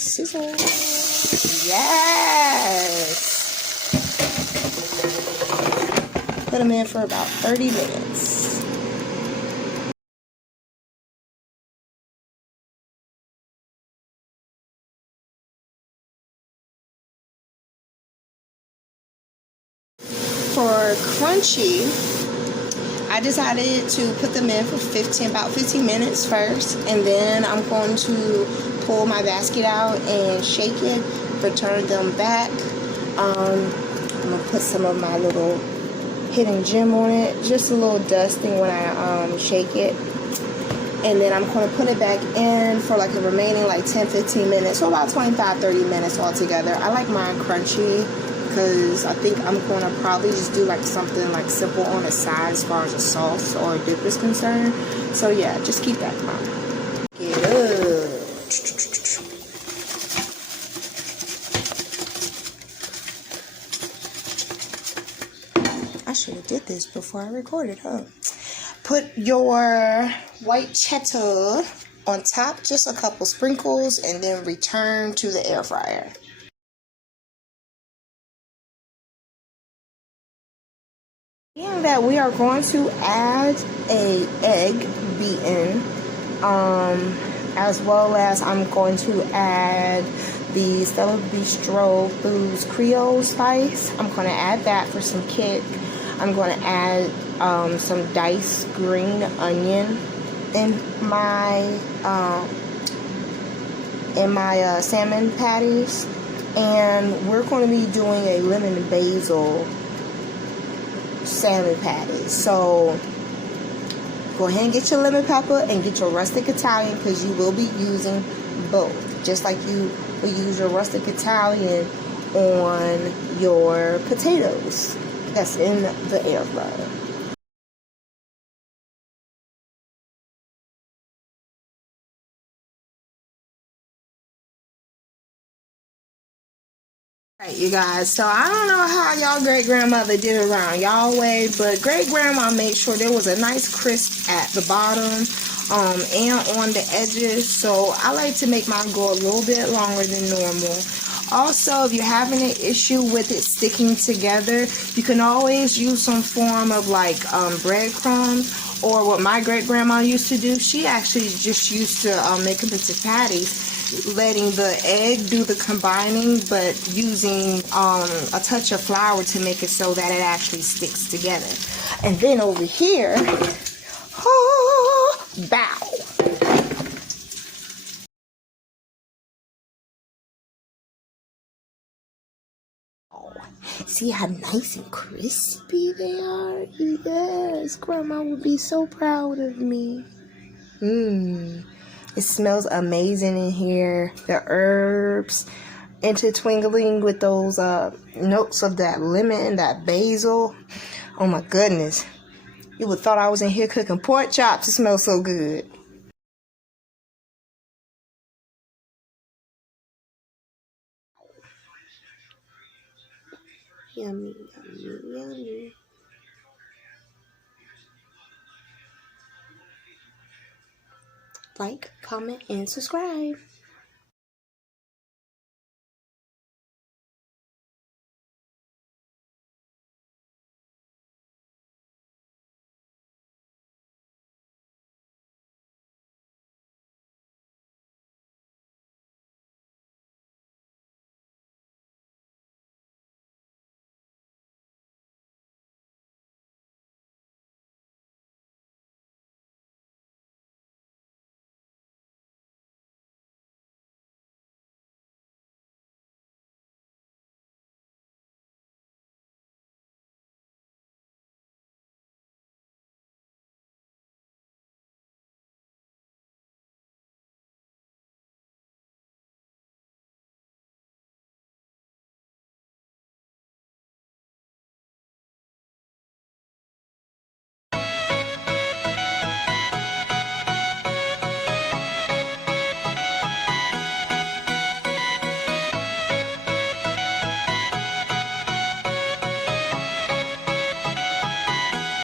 sizzle. Yes. Put them in for about 30 minutes. For crunchy, I decided to put them in for about 15 minutes first, and then I'm going to pull my basket out and shake it, return them back. I'm gonna put some of my little hidden gem on it, just a little dusting when I shake it, and then I'm going to put it back in for like the remaining like 10-15 minutes, so about 25-30 minutes altogether. I like mine crunchy because I think I'm going to probably just do like something like simple on the side as far as a sauce or a dip is concerned. So yeah, just keep that in mind. Get up. I should have did this before I recorded, huh? Put your white cheddar on top, just a couple sprinkles, and then return to the air fryer. Being that we are going to add a egg beaten, as well as I'm going to add the Stella Bistro Foods CREOLE spice. I'm going to add that for some kick. I'm going to add some diced green onion in my salmon patties, and we're going to be doing a lemon and basil salmon patties. So go ahead and get your lemon pepper and get your rustic Italian, because you will be using both, just like you will use your rustic Italian on your potatoes that's in the air fryer. Alright, you guys, so I don't know how y'all great grandmother did it around y'all way, but great grandma made sure there was a nice crisp at the bottom and on the edges. So I like to make mine go a little bit longer than normal. Also, if you're having an issue with it sticking together, you can always use some form of like breadcrumbs, or what my great grandma used to do. She actually just used to make them into patties, letting the egg do the combining, but using a touch of flour to make it so that it actually sticks together. And then over here, bow. See how nice and crispy they are? Yes, Grandma would be so proud of me. It smells amazing in here. The herbs intertwingling with those notes of that lemon, that basil. Oh my goodness. You would have thought I was in here cooking pork chops. It smells so good. Yummy, yummy, yummy. Like, comment, and subscribe.